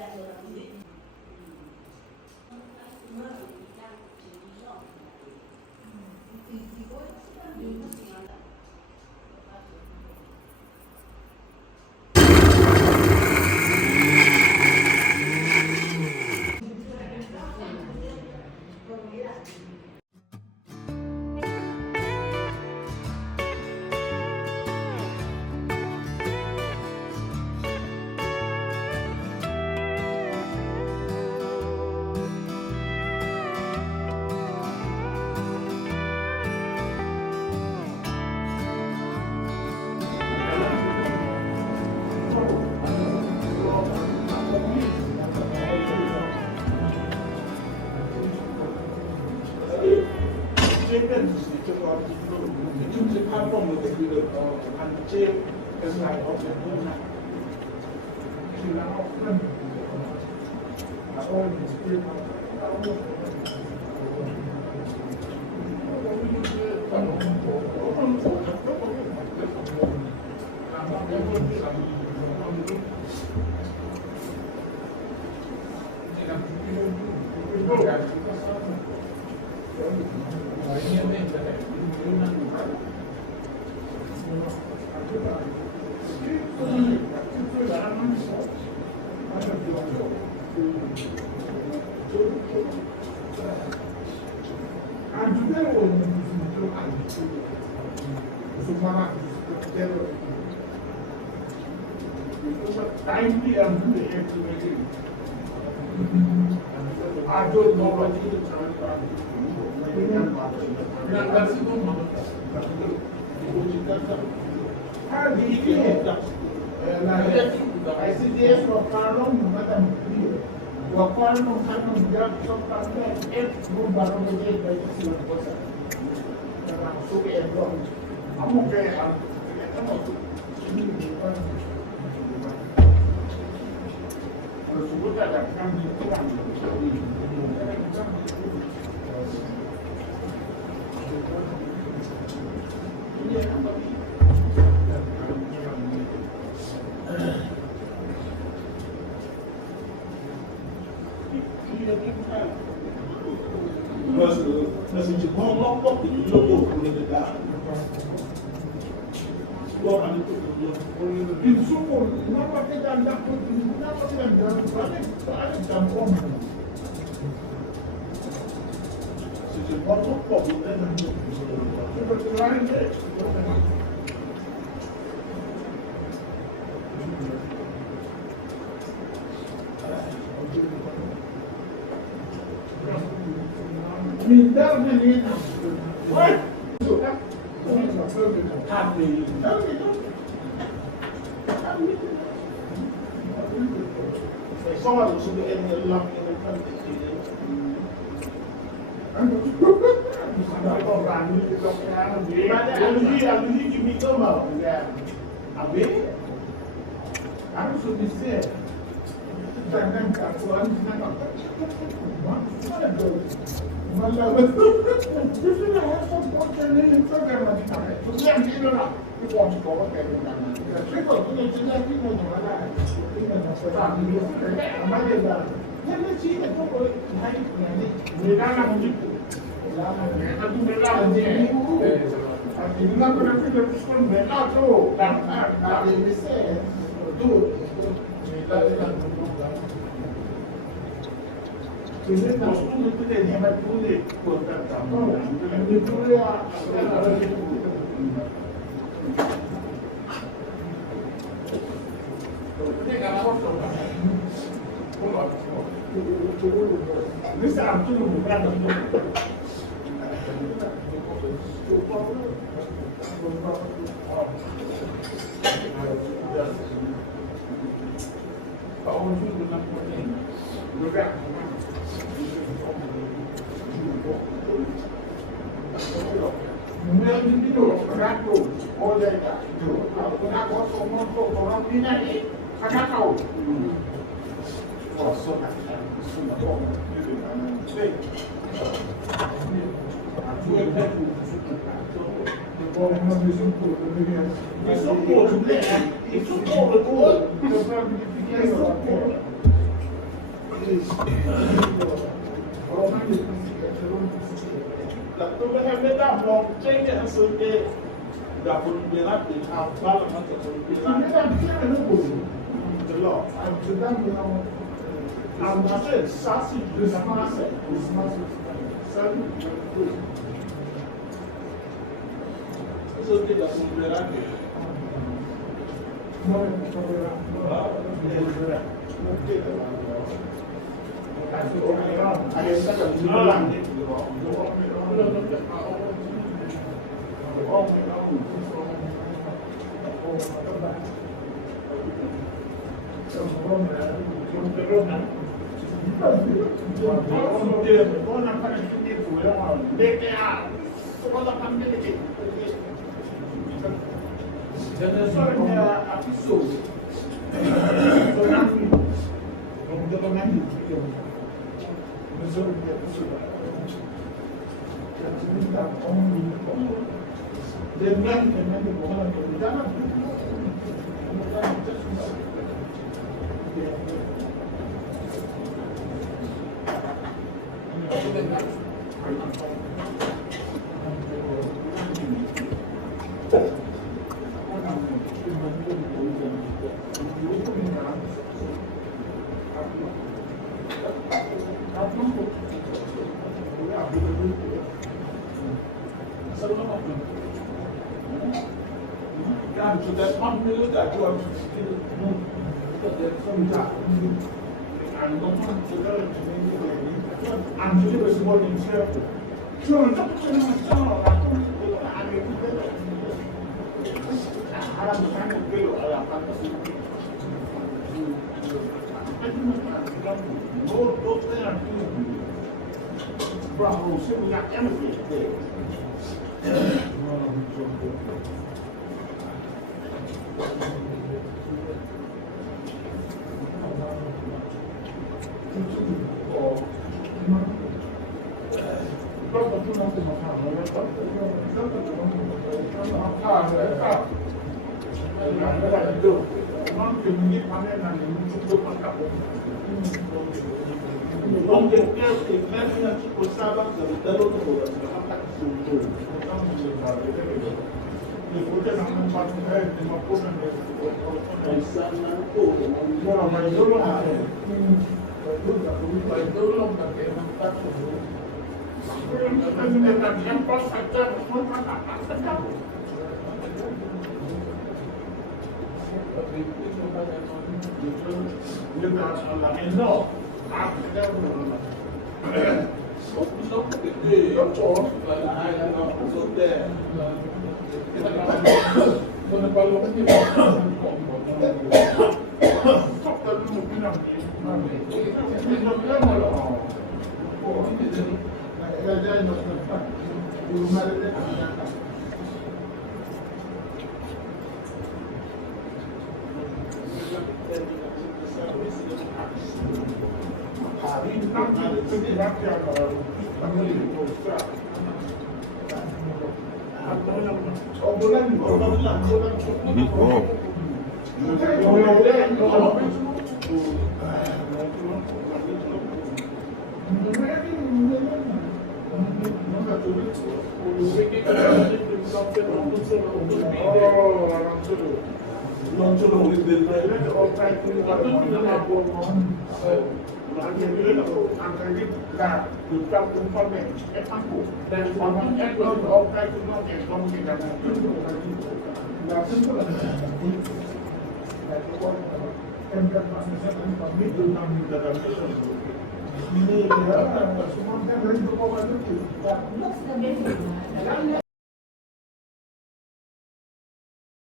I don't know what it is. How do you get I said, yes, for Carlon, Madame, your Carlon, Madame, sometimes if you are on the day by the sea of water. I'm so I'm okay. I'm okay. Parce que tu prends l'emporte du logo pour les gars. Il faut n'a pas fait dans la n'a pas fait dans c'est pas trop problème. What? Someone should be in the lock in the country. is la tua realtà non c'è che anche da politica che ha parlato politica de law and to them and I said sassy is massive so que da politica so that one minute that you have to still move some time and don't want to go and deliver is more than careful. So I'm not going to Bravo, so we got everything there.